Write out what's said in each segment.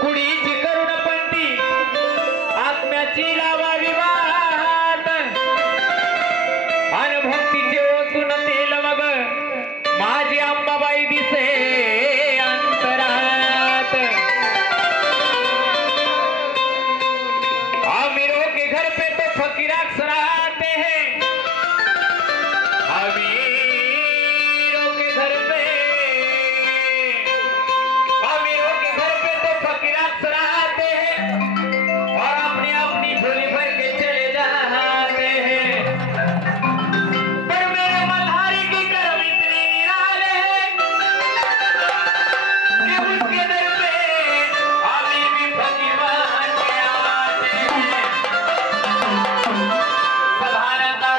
कुडीची करुणपंथी आत्म्याची लावावी वाट आणि भक्तीचे ओतून तेल मग माझी अंबाबाई दिसे अंतरात। आमिरों के घर पे तो फकीर अक्सर आते हैं, अमीरों के घर पे फकीर अक्सर आते हैं और अपनी अपनी झोली भर के चले जाते हैं। पर मेरे मल्हारी की करम इतनी निराले है कि उसके दर पे अभी भी फकीर बन के आते हैं। सभानता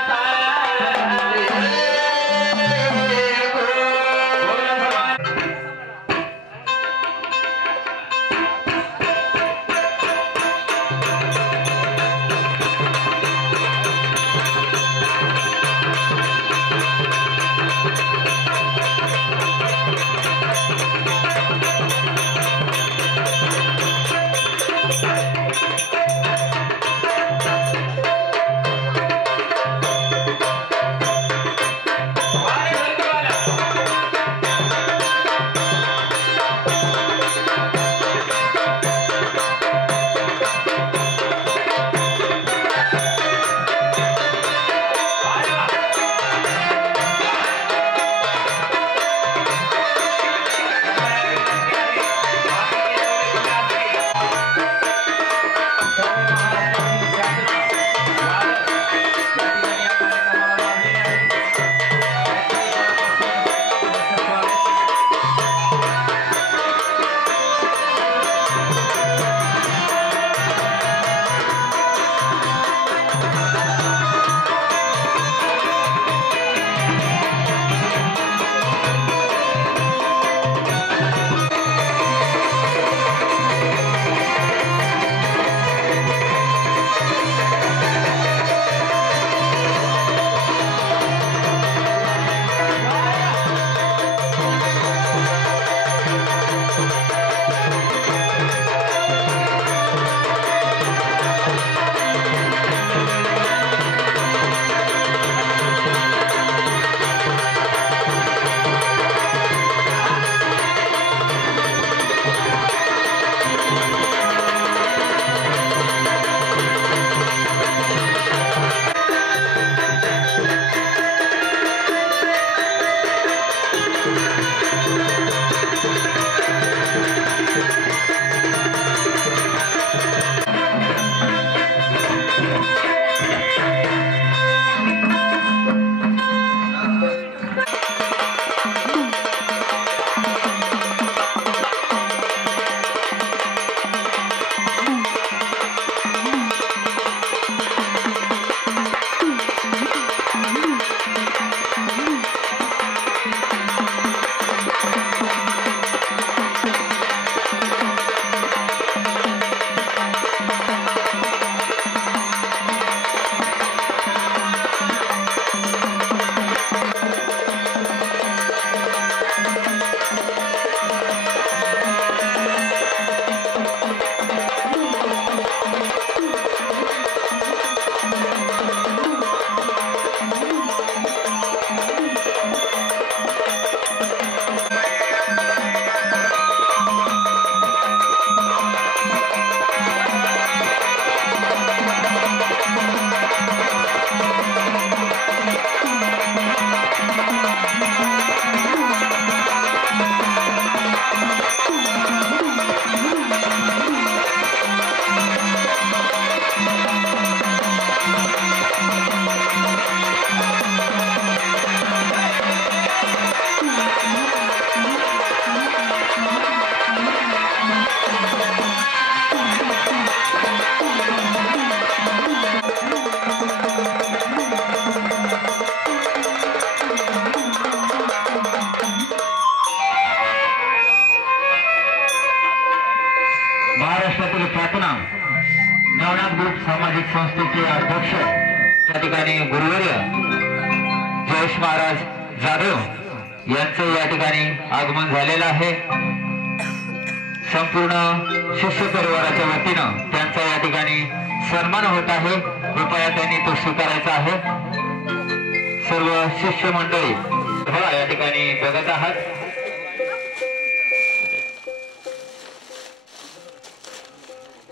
संस्थेचे अध्यक्ष त्या ठिकाणी गुरुवर्य जयेश महाराज जाधव यांचं या ठिकाणी आगमन झालेलं आहे। संपूर्ण शिष्य परिवाराच्या वतीनं त्यांचा या ठिकाणी सन्मान होत आहे। कृपया त्यांनी तो स्वीकारायचा आहे। सर्व शिष्य मंडळी या ठिकाणी बघत आहात।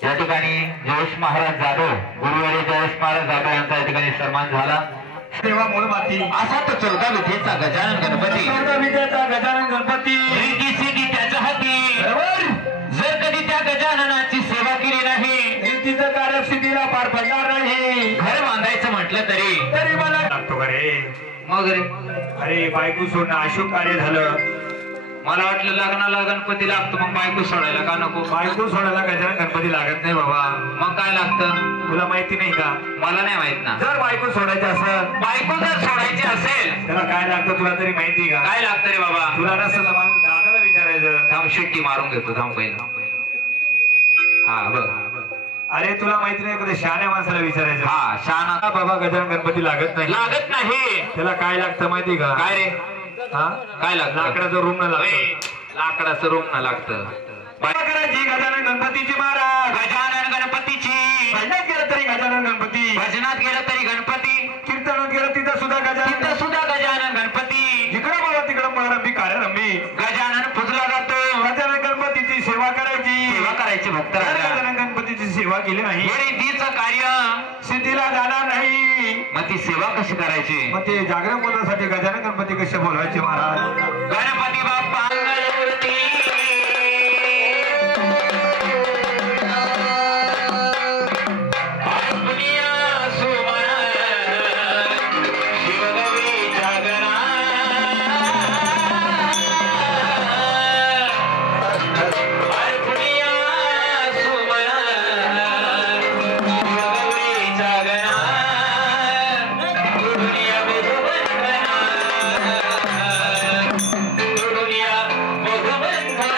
या ठिकाणी जयेश महाराज जाधव गुरुवारी जयेश महाराज जाधव यांचा या ठिकाणी सन्मान झाला। सेवा मूळ माती असा तो 14 विद्येचा गजानन गणपती 14 विद्येचा गजानन गणपती रिद्धी सिद्धी त्याच्या हाती। जर कधी त्या गजाननाची सेवा केली नाही रिद्धीचं कार्य सिद्धीला पार पडणार नाही। घर बांधायचं म्हटलं तरी मला लागतो का रे? मग रे अरे बायको सोडणं अशुभ कार्य झालं। मला वाटलं लग्नाला गणपती लागतो मग बायको सोडायला का नको? बायको सोडायला गजानन गणपती लागत नाही बाबा। मग काय लागतं तुला माहिती नाही का? मला नाही माहित ना। जर बायको सोडायची असेल बायको जर सोडायची असेल त्याला काय लागतं तुला तरी माहिती का? काय लागतं रे बाबा? तुला नसेल तर मला दादाला विचारायचं। थांब शिट्टी मारून घेतो थांब पहिला। हा बघ अरे तुला माहिती नाही कधी शहाण्या माणसाला विचारायचं। हा शहाणा बाबा गजानन गणपती लागत नाही। लागत नाही त्याला काय लागतं माहिती का? काय रे? हा काय लागतं? लाकडाचं रूम न लागतं। लाकडाचं रूम न लागतं। करायची गजानन गणपतीची महाराज गजानन गणपतीची भजनात गेलं तरी गजानन गणपती भजनात गेलं तरी गणपती कीर्तनात गेलं तिथं सुद्धा तिथं सुद्धा गजानन गणपती जिकडं मला तिकडं महारंभी कार्यारंभी गजानन पुजला जातो। गजानन गणपतीची सेवा करायची भक्त गजानन गणपतीची सेवा केली नाही रिद्धीचं कार्य सिद्धीला जाणार नाही। मग ती सेवा कशी करायची? मग ते जागरण बोलण्यासाठी गजानन गणपती कसे बोलवायचे महाराज? गणपती बाप्पा अंगलवरती भगवंत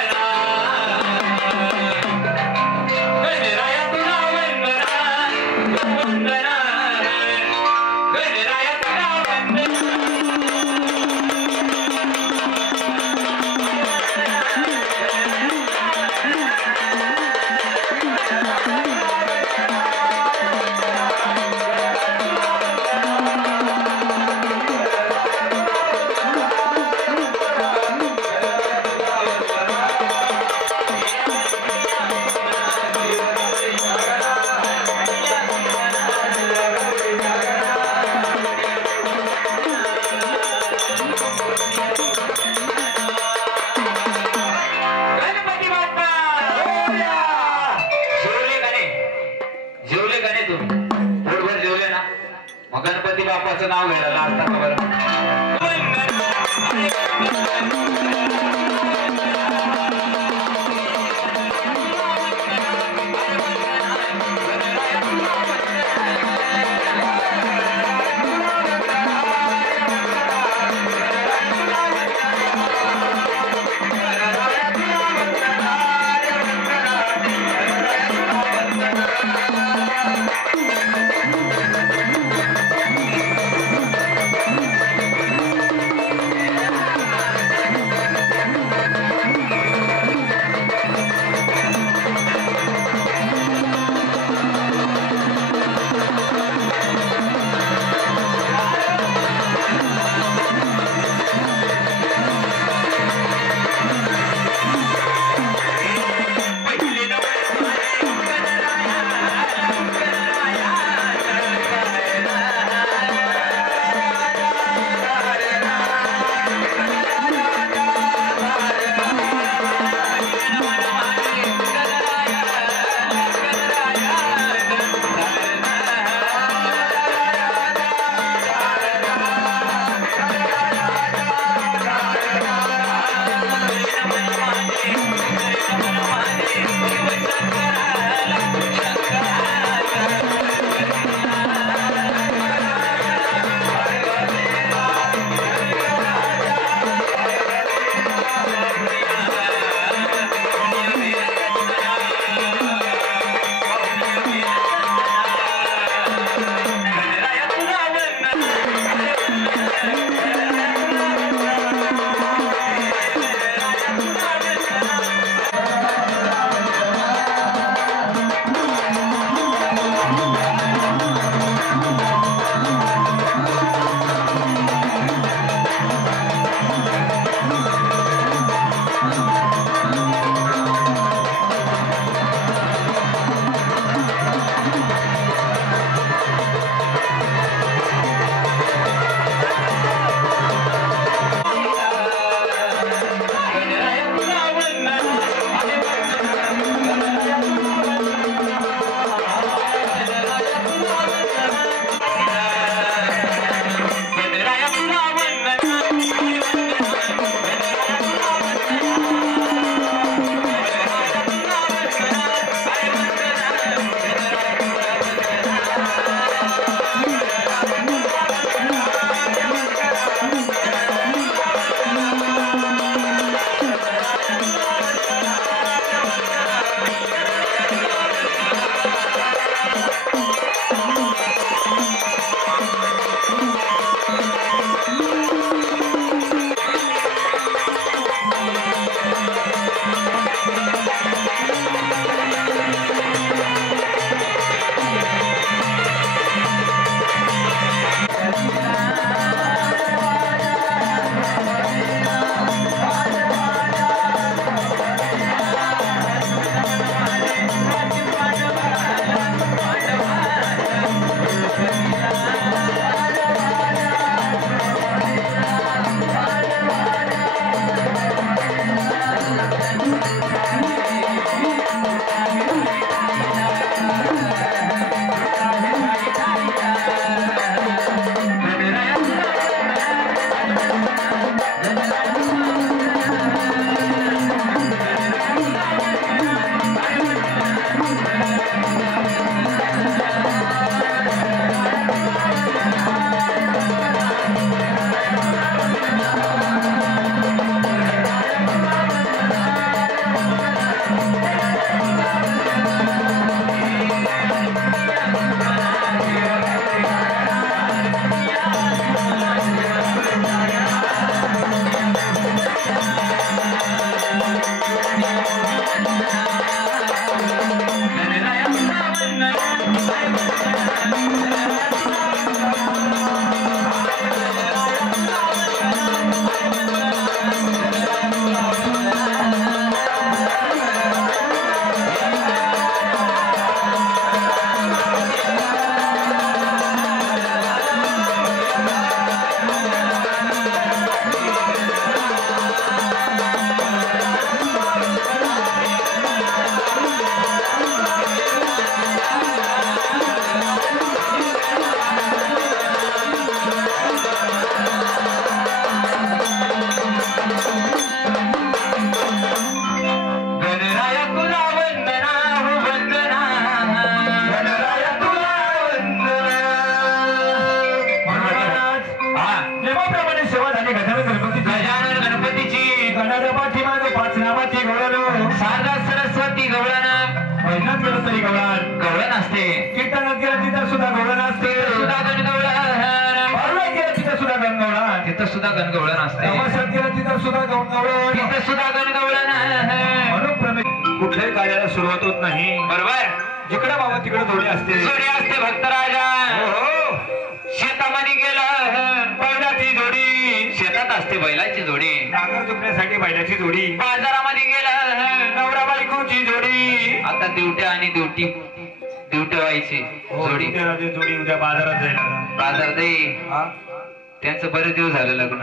गजरामध्ये सेवा झाली गजानन गणपतीची. गजानन गणपतीची गणाच्या पाठीमागे 5 नावाची गवळण. शारदा सरस्वती गवळण. भजनात गेलं तरी गवळण. गवळण असते. कीर्तनात गेलं तिथं सुद्धा गवळण असते. सुद्धा गणगवळण. पारव्यात गेलं तिथं सुद्धा गणगवळण. तिथं सुद्धा गणगवळण असते. तमाशात गेलं तिथं सुद्धा गवळण. तिथं सुद्धा गणगवळण. अनुक्रमे कुठल्याही कार्याला सुरुवात होत नाही. बरोबर. जिकडे बाबा तिकडे जोडी असते. जोडी असते भक्तराजा. हो शेतामध्ये गेलं बैलाची जोडी. शेतात असते बैलाची जोडी. नांगर दुखण्यासाठी बैलाची जोडी. बाजारामध्ये गेलं नवरा बायकोची जोडी. आता ड्युट्या आणि ड्युटी व्हायची जोडी. उद्या रात्री जोडी उद्या बाजारात जायला. बाजार दे हा त्यांचं बरेच दिवस झालं लग्न.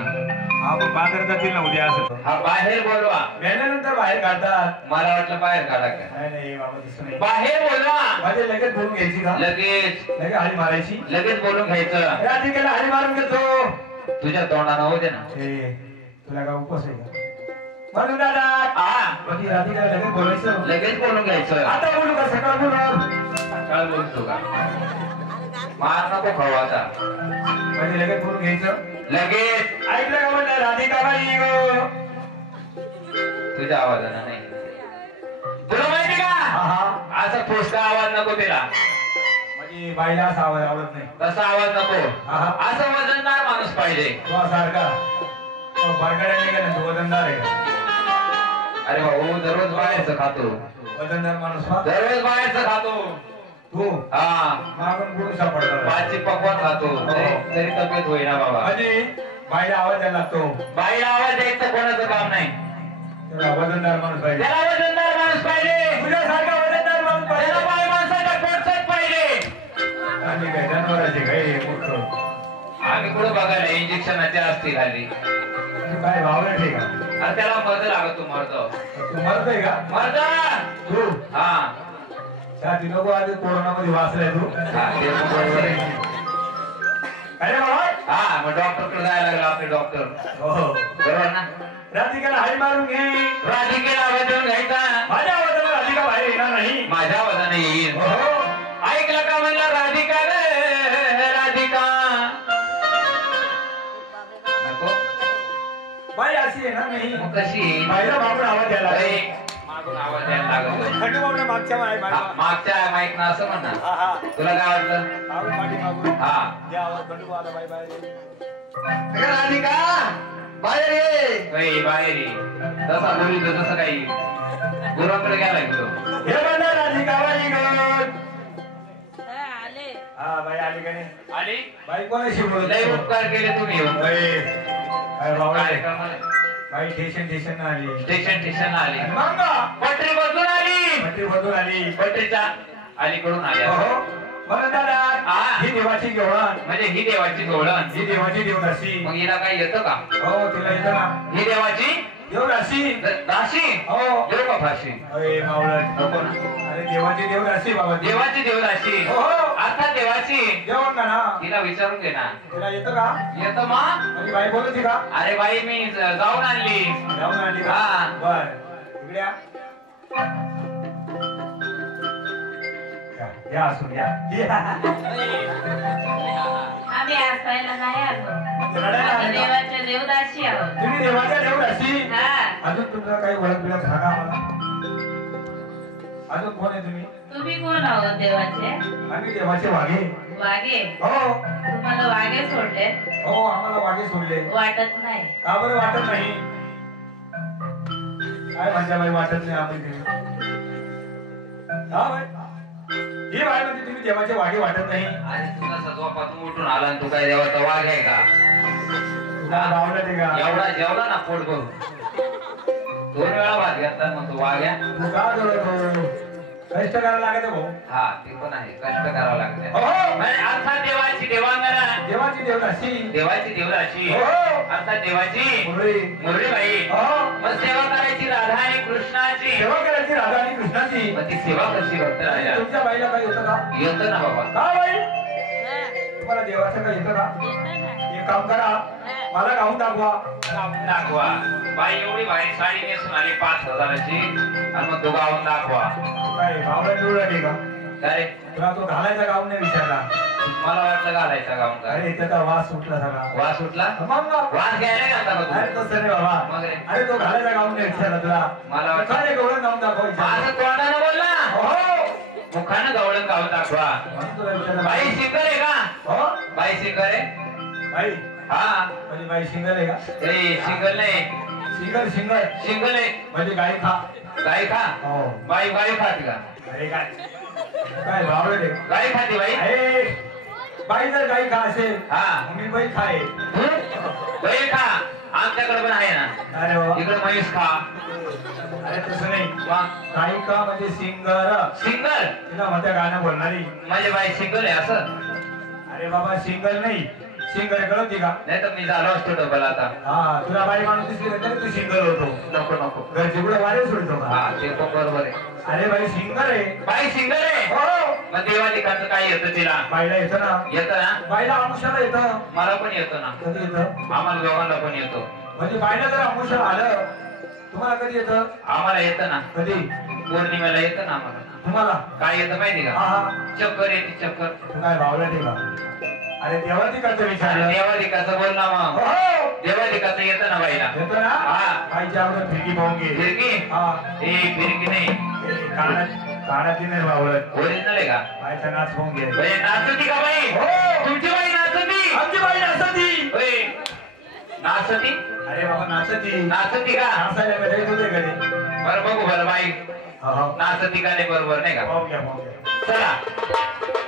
हा मग बाजारात जातील ना उद्या असं. हा बाहेर बोलवा. गेल्यानंतर बाहेर काढतात. मला वाटलं बाहेर काढा का. नाही बाबा दिसत नाही. बाहेर बोलवा. माझे लगेच बोलून घ्यायची का. लगेच लगेच हाडी मारायची. लगेच बोलून घ्यायचं. राधिकेला हाडी मारून घेतो. तुझ्या तोंडानं होते ना. तुला का उपवास आहे का. म्हणून दादा हा म्हणजे राधिकेला लगेच बोलायचं. लगेच बोलून घ्यायचं. आता बोलू का सकाळ बोलू. सकाळ बोलतो का. मार नको खाऊ आता. म्हणजे लगेच बोलून घ्यायचं. लगेच ऐकलं का म्हणलं राधिका बाई गो. तुझ्या आवाजानं नाही. तुला माहिती का हा असा फुसका आवाज नको तिला. म्हणजे बाईला असा आवाज आवडत नाही. तसा आवाज नको. हा. असं वजनदार माणूस पाहिजे. तो सारखा बरगड्या निघाला तो वजनदार आहे का. अरे भाऊ दररोज बाहेरचं खातो. वजनदार माणूस हा. दररोज बाहेरचं खातो. तू हा मागून पुढे सापडला. भाजी पकवान खातो. तरी तब्येत होईना बाबा. म्हणजे बाईला आवाज द्यायला लागतो. बाईला आवाज द्यायचं कोणाचं काम नाही. त्याला वजनदार माणूस पाहिजे. त्याला वजनदार माणूस पाहिजे. तुझ्यासारखा वजनदार माणूस पाहिजे. त्याला बाई माणसाच्या पोटच पाहिजे. आणि काय जनावरांचे काही मोठं. आम्ही कुठं बघायला इंजेक्शनाचे असतील खाली. तू काय भावला ठीक का. अरे त्याला मर्द लागतो मर्द. तू मरतोय का. मर्द. तू हा ती नको आधी कोरोनामध्ये वाचलाय तू. हा, ते पण बरोबर आहे. अरे बाबा हा मग डॉक्टरकडे जायला लागला आपले डॉक्टर. हो बरोबर ना. राधिकाला हाडी मारून घे. राधिकेला आवाज देऊन घ्यायचा. माझ्या आवाजाला राधिका बाहेर येणार नाही. माझ्या आवाजाने येईल. हो ऐकलं का म्हणलं राधिका रे राधिका. नको बाई अशी येणार नाही. मग कशी येईल. बाईला मागून आवाज द्यायला लागेल. अरे, मागून आवाज द्यायला लागतो. खंडू बाबा मागच्या मागच्या माईक ना असं म्हणणार. हा हा तुला काय वाटलं. मागून हा जे आवाज खंडू बाबा बाई बाहेर. राधिका बाहेर ये. बाहेर ये. तसा बोलितो तसं काही गुरुवाकडे गेलाय तो. हे म्हणा राधिका बाई गं. हा बाई आली का नाही. आली. बाई कोणाशी बोलत. लय उपकार केले तुम्ही येऊन. काय बाबा कार्यक्रमाला बाई स्टेशन आली. स्टेशन आली. मांगा पटरी बदलून आली. पट्टी बदलून आली. पटरीच्या अलीकडून आली. हो म्हणून दादा हा. ही देवाची गवळण. म्हणजे ही देवाची गवळण. ही देवाची देवदासी. मग हिला काही येतं का. हो तिला येतं ना. ही देवाची देवदासी. दाशी. हो देव का फाशी. अरे मावळण नको ना. अरे देवाची देवदासी बाबा. देवाची देवदाशी. हो अर्थात देवाची. जेवण का ना. तिला विचारून घे ना. तिला येतं का. येतं मा. माझी बाई बोलत का. अरे बाई मी जाऊन आणली. जाऊन आली का. हा. बर इकडे या. या असून या. आम्ही असायला नाही आलो. रडायला आम्ही आले का? देवाच्या देवदासी आहोत. तुम्ही देवाच्या देवदासी. हा. अजून तुमचं काही ओळख बिळख सांगा आम्हाला. अजून कोण आहे तुम्ही. तुम्ही कोण आहोत देवाचे. आम्ही देवाचे वाघे. वाघे. हो तुम्हाला वाघे सोडले. हो आम्हाला वाघे सोडले. वाटत नाही. का बरं वाटत नाही. काय म्हणता बाई वाटत नाही आपण. हा बाई ही बाई म्हणजे तुम्ही देवाचे वाघे वाटत नाही. आणि तुझा सत्वापातून उठून आला आणि तू काय देवाचा वाघ आहे का. तुला आवडत आहे का. एवढा जेवला ना पोट भरून. 2 वेळा भात घेतात मग तू वाघ्या. तू का जोडतो. कष्ट करायला लागत भाऊ. हा ते पण आहे. कष्ट करावं लागतं. हो म्हणजे अर्थात देवाची देवांगना. देवाची देवदासी. देवाची देवदाशी. हो अर्थात देवाची मुरळी. मुरळीबाई. हो मग सेवा करायची राधा आणि कृष्णाची. सेवा करायची राधा आणि कृष्णाची. मग ती सेवा कशी भक्त राजा. तुमच्या बाईला काय येतं का. येतं ना बाबा. का बाई तुम्हाला देवाचं काय येतं का. एक काम करा मला गाऊन दाखवा. दाखवा. बाई एवढी भारी साडी नेसून आली 5,000ची आणि मग तो गाऊन दाखवा. काय भावला निवड आली का. काय तुला तो घालायचा गाऊन नाही विचारला. मला वाटलं घालायचा गाऊन का अरे त्याचा वास सुटला सगळा. वास सुटला मग वास घ्यायला घालता का अरे तू तसं नाही बाबा. मग रे? अरे तो घालायचा गाऊन नाही विचारला तुला. मला वाटलं- काय गवळण गाऊन दाखव विचारलं. असं तोंडानं बोलला हो मुखानं गवळण गाऊन दाखवा म्हणून तुला विचारलं. बाई सिंगर आहे का हो बाई सिंगर आहे बाई हा म्हणजे बाई सिंगल आहे का? ए सिंगल नाही सिंगल सिंगल सिंगल आहे म्हणजे गाई खा. गाई खा हो बाई गाई खाते का अरे काय काय भावडे रे. गाई खाते बाई अरे बाई जर गाई खा असेल हा मग मी बाई खाय. बाई खा आमच्याकडे पण आहे ना अरे बाबा इकडे म्हैस खा अरे तसं नाही. मग गाई का म्हणजे सिंगर. सिंगल तिला म्हणत्या गाणं बोलणारी. माझे बाई सिंगल आहे असं अरे बाबा सिंगल नाही सिंगर कळते का? नाही तर मी झालो असतो डबल आता हा तुला बाई माणूस दिसली तर तू सिंगर होतो. नको नको घरचे कुठे वारे सोडतो का? हा ते पण बरोबर आहे अरे बाई सिंगर आहे. बाई सिंगल आहे हो मग देवालिकाचं काय येतं तिला बाईला येतं ना. येतं ना बाईला अमुषाला येतं. मला पण येतं ना कधी येतं? आम्हाला दोघांना पण येतो म्हणजे बाईला जर अमुषा आलं तुम्हाला कधी येतं? आम्हाला येतं ना कधी पौर्णिमेला येतं ना आम्हाला तुम्हाला? काय येतं माहिती हा का हा चक्कर येते चक्कर तू काय भावला ठेवा. अरे देवाची करतो विचारलं. देवालिकाचं बोल ना मग हो देवालिकाचं येतं ना बाईला येतो ना. हा. बाईच्या अगोदर फिरकी पाहून घे. फिरकी हा ए फिरकी नाही कानाची नाही भावळत. ओरिजिनल आहे का बाईचा नाच पाहून घे. बाई नाचती का बाई हो तुमची बाई नाचती आमची बाई नाचती. होय नाचती अरे बाबा नाचती. नाचती का नाचायला कधी तुझे कधी. बरं बघू बरं बाई हो नाचती का नाही बरोबर नाही का पाहून घ्या पाहून घ्या. चला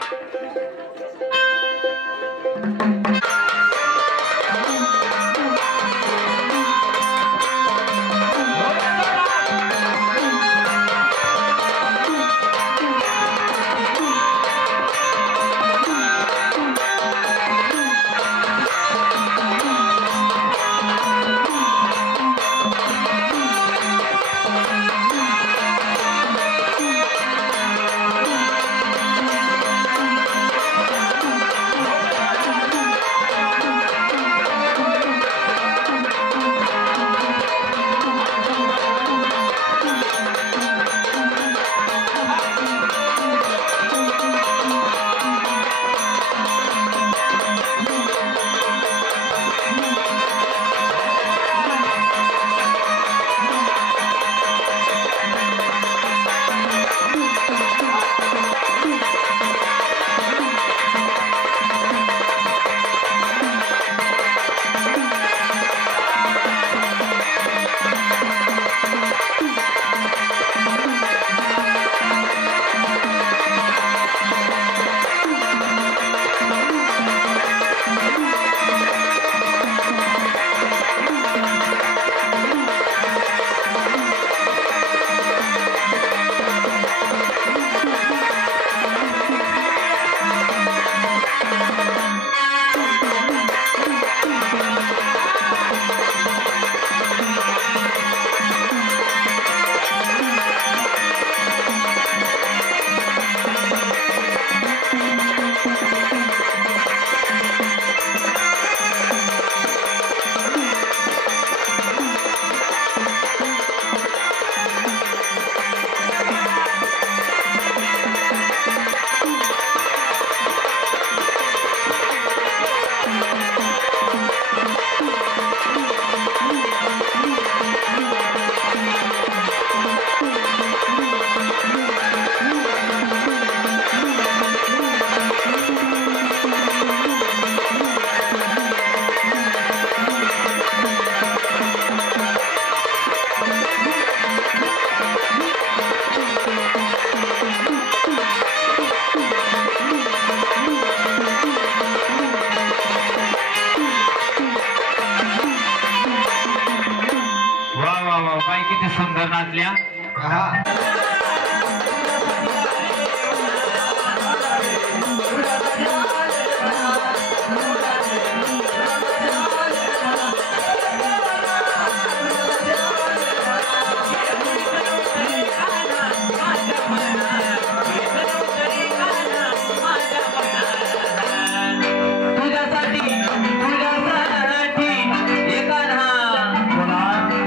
किती सुंदर नाचल्या.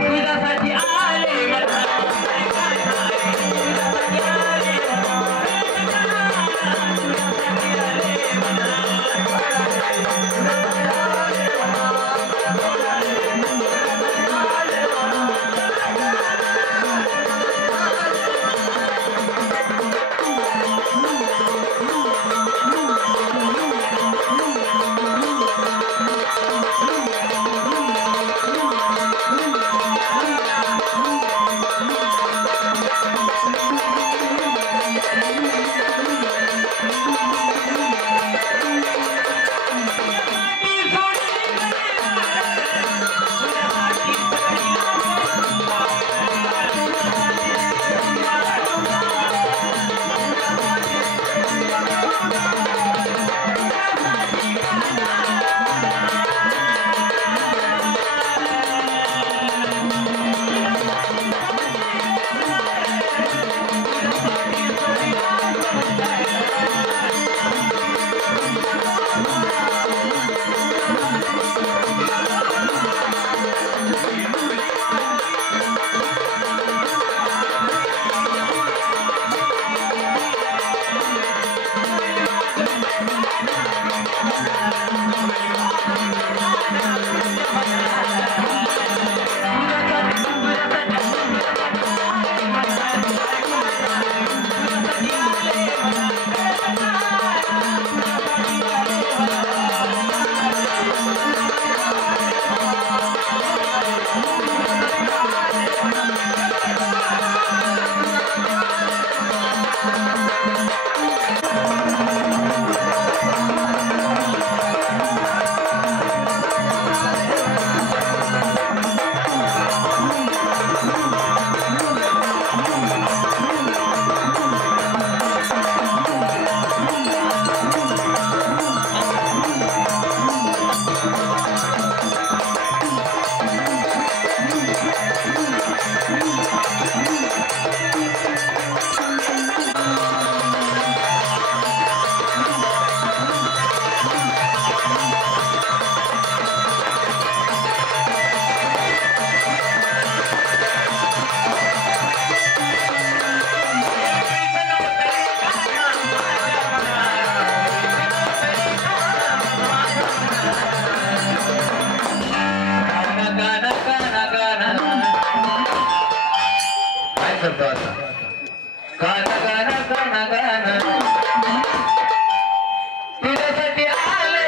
तुझ्यासाठी आले म्हणतो आता गाण गाण गाण गाण तुझ्यासाठी आले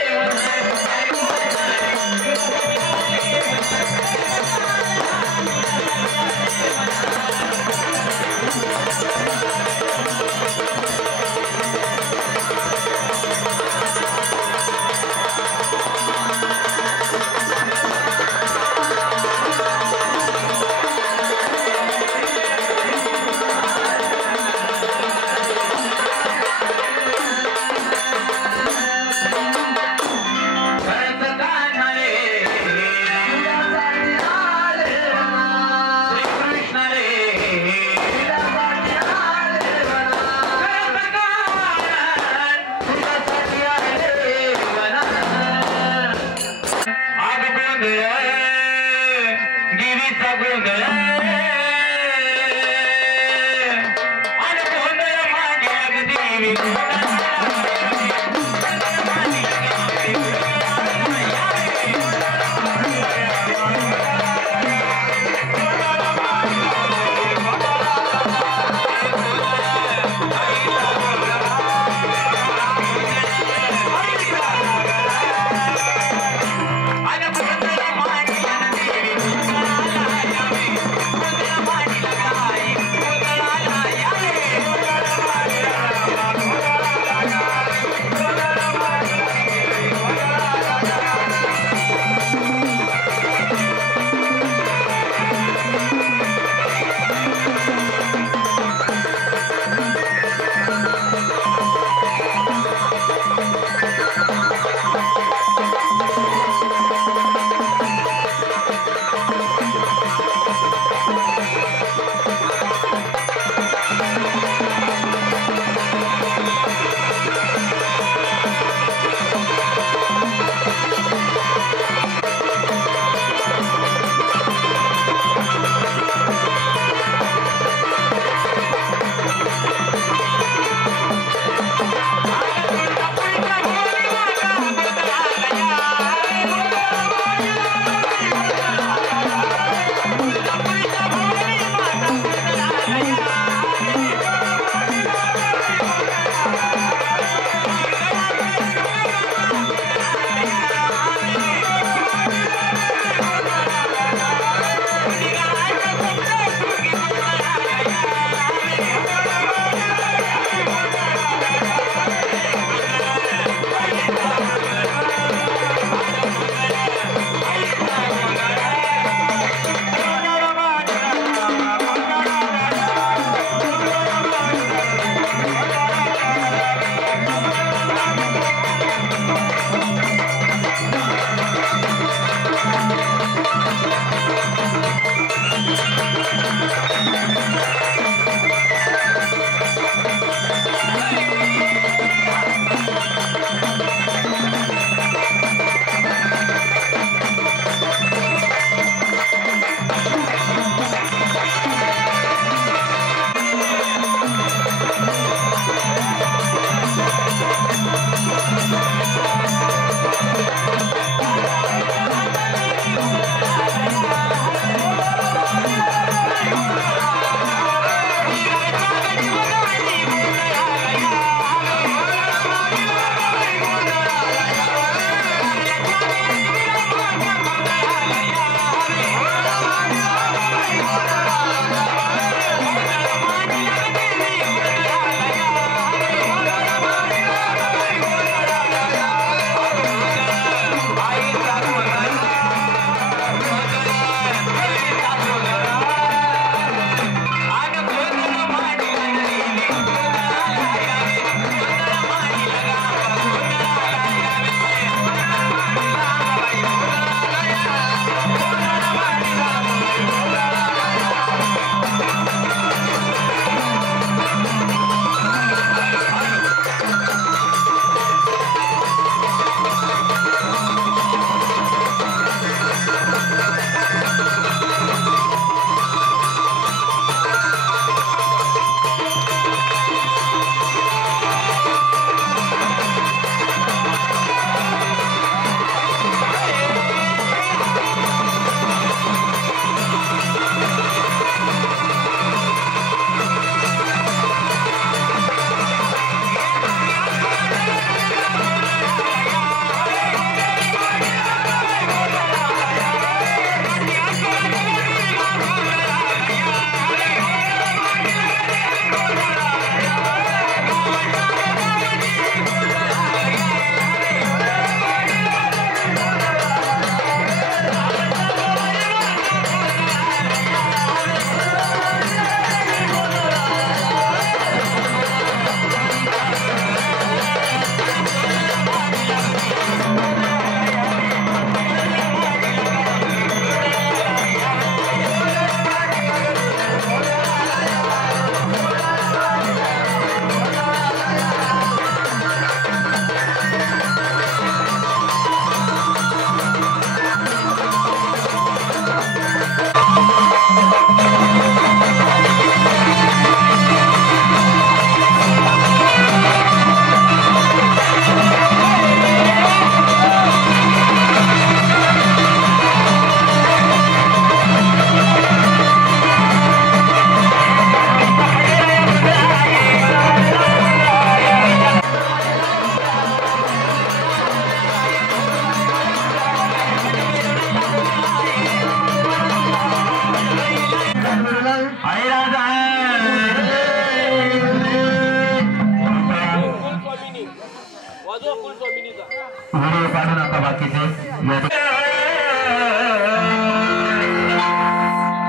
व्हिडिओ काढू नका बाकीचे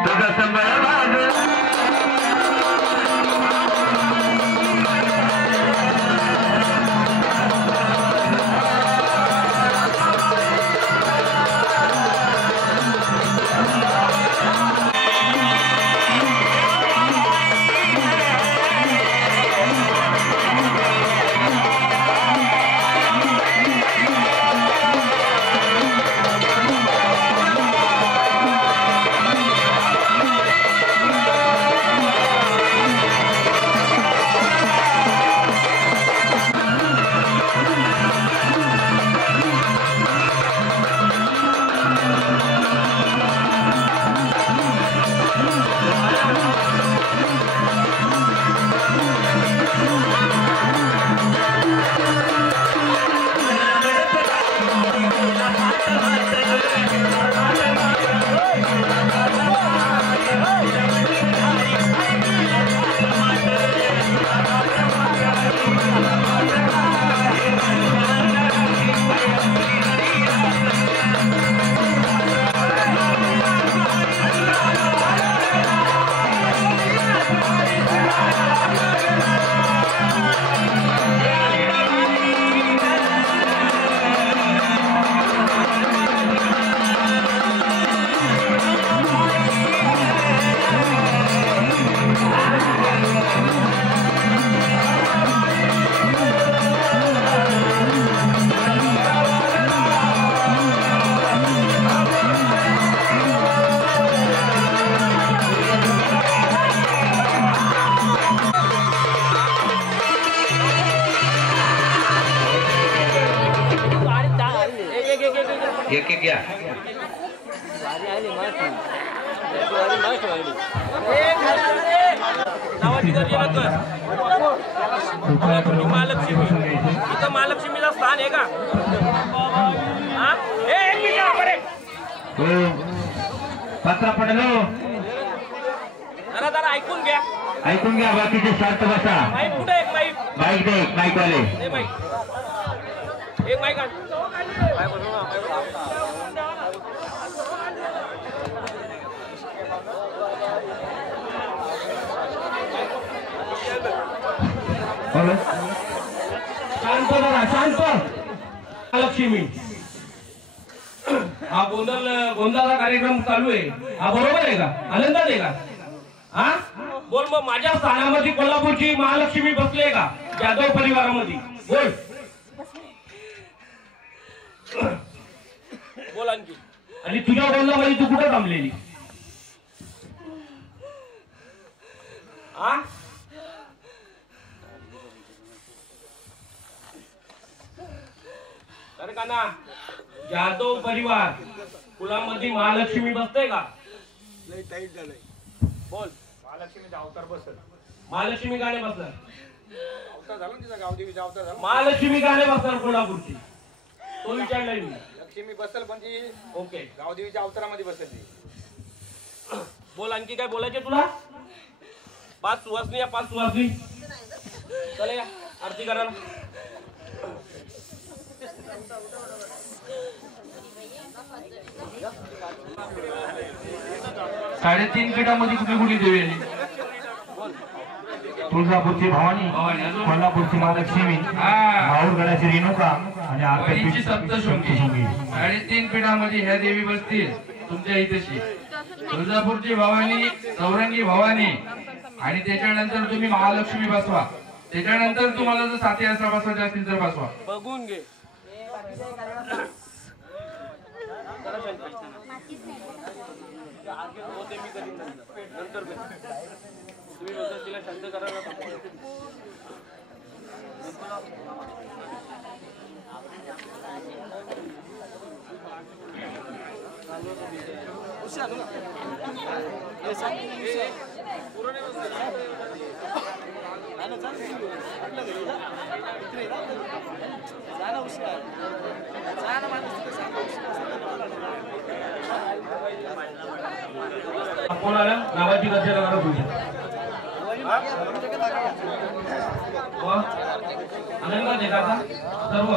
तुझं संबळ वाज एक एक घ्या महालक्ष्मीला स्थान आहे का? पत्रा पडलो जरा जरा ऐकून घ्या बाकीचे शांत बसा माईक कुठे एक माईक बाईक दे माईक वाले एक माईक शांत जरा शांत लक्ष्मी हा गोंधळाचा कार्यक्रम चालू आहे हा बरोबर आहे का? आनंदात आहे का? हा बोल मग माझ्या स्थानामध्ये कोल्हापूरची महालक्ष्मी बसली आहे का जाधव परिवारामध्ये? बोल बोल आणखी. आणि तुझ्या गोंधळामध्ये तू कुठं थांबलेली? हा तर का ना जाधव परिवार कुलामध्ये महालक्ष्मी बसते का? बोल महालक्ष्मीचा अवतार बसल. महालक्ष्मी गाणे बसणार अवतार झाला तिचा गावदेवीचा अवतार झाला. महालक्ष्मी गाणे बसणार कोल्हापूरची तो विचारलाय मी. लक्ष्मी बसल म्हणजे ओके गावदेवीच्या अवतारामध्ये बसली. बोल आणखी काय बोलायचे तुला? 5 सुवासनी या 5 सुवासनी चला या आरती करायला. साडेतीन पीठामध्ये कुठली देवी आली? तुळजापूरची भवानी, कोल्हापूरची महालक्ष्मी, माहूरगडाची रेणुका आणि आरतीची सप्तशृंगी. 3.5 पीठामध्ये ह्या देवी बसतील तुमच्या इथेशी. तुळजापूरची भवानी, चौरंगी भवानी आणि त्याच्यानंतर तुम्ही महालक्ष्मी बसवा. त्याच्यानंतर तुम्हाला जर 7 यात्रा बसवायच्या असतील तर बसवा. बघून घे. तुम्ही तिला शांत करायला कोणाला नावाची रचना करत होती आनंदात आहे का सर्व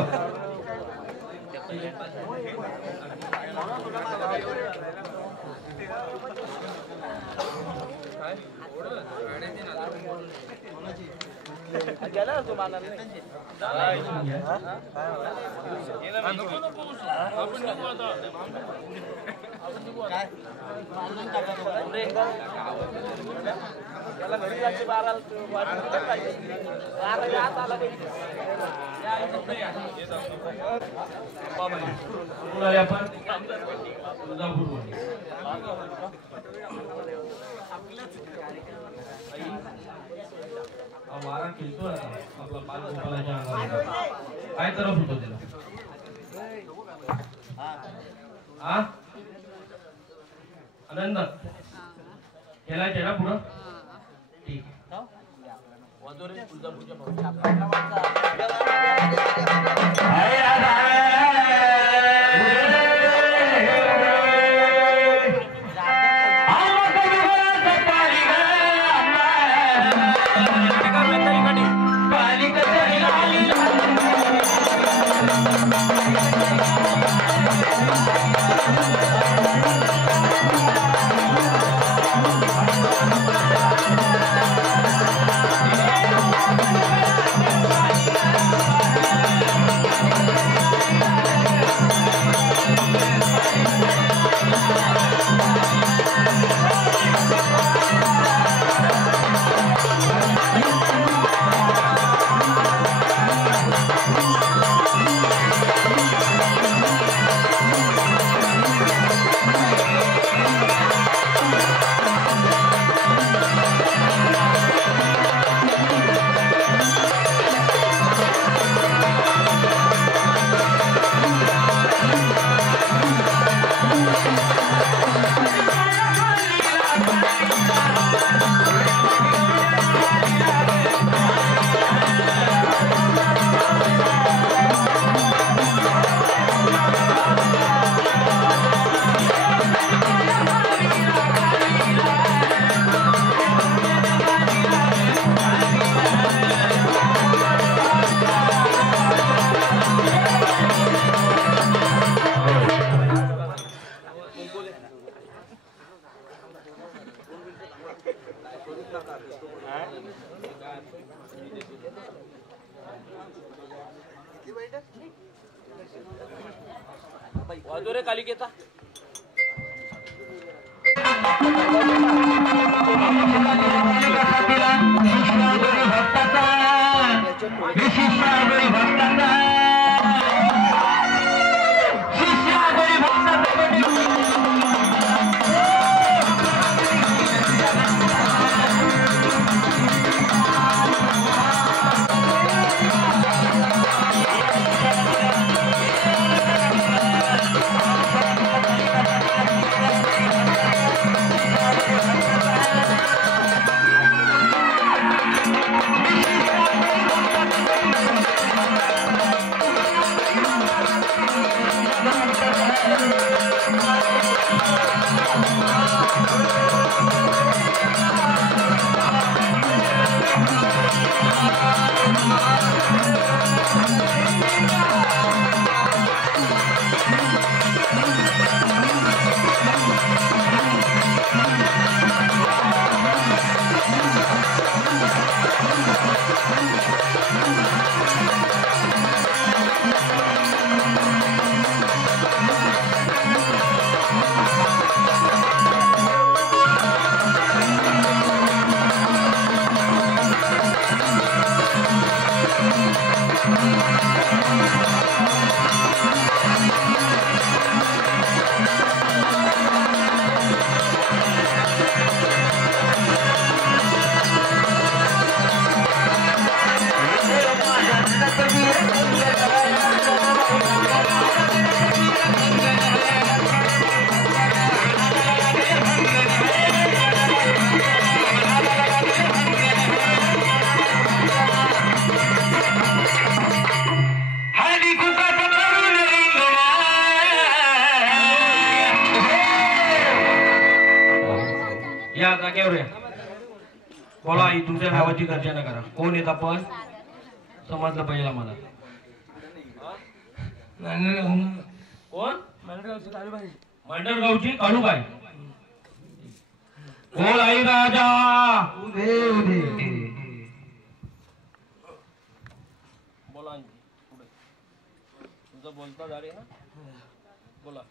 वारा खेळतो आपला बालगोपालाच्या अंगावर काय तरफ होतो त्याला हा आनंद खेळायचे ना पुढं ठीक वाजोरे कालिकेचा या जागेवर या. बोला आई तुमच्या नावाची गर्जना करा. कोण येत आपण समजलं पाहिजे आम्हाला. कोण मंडळगावची काळूबाई. बोल आई राजा. बोला आणखी पुढे. तुझं बोलता झाले ना, बोला.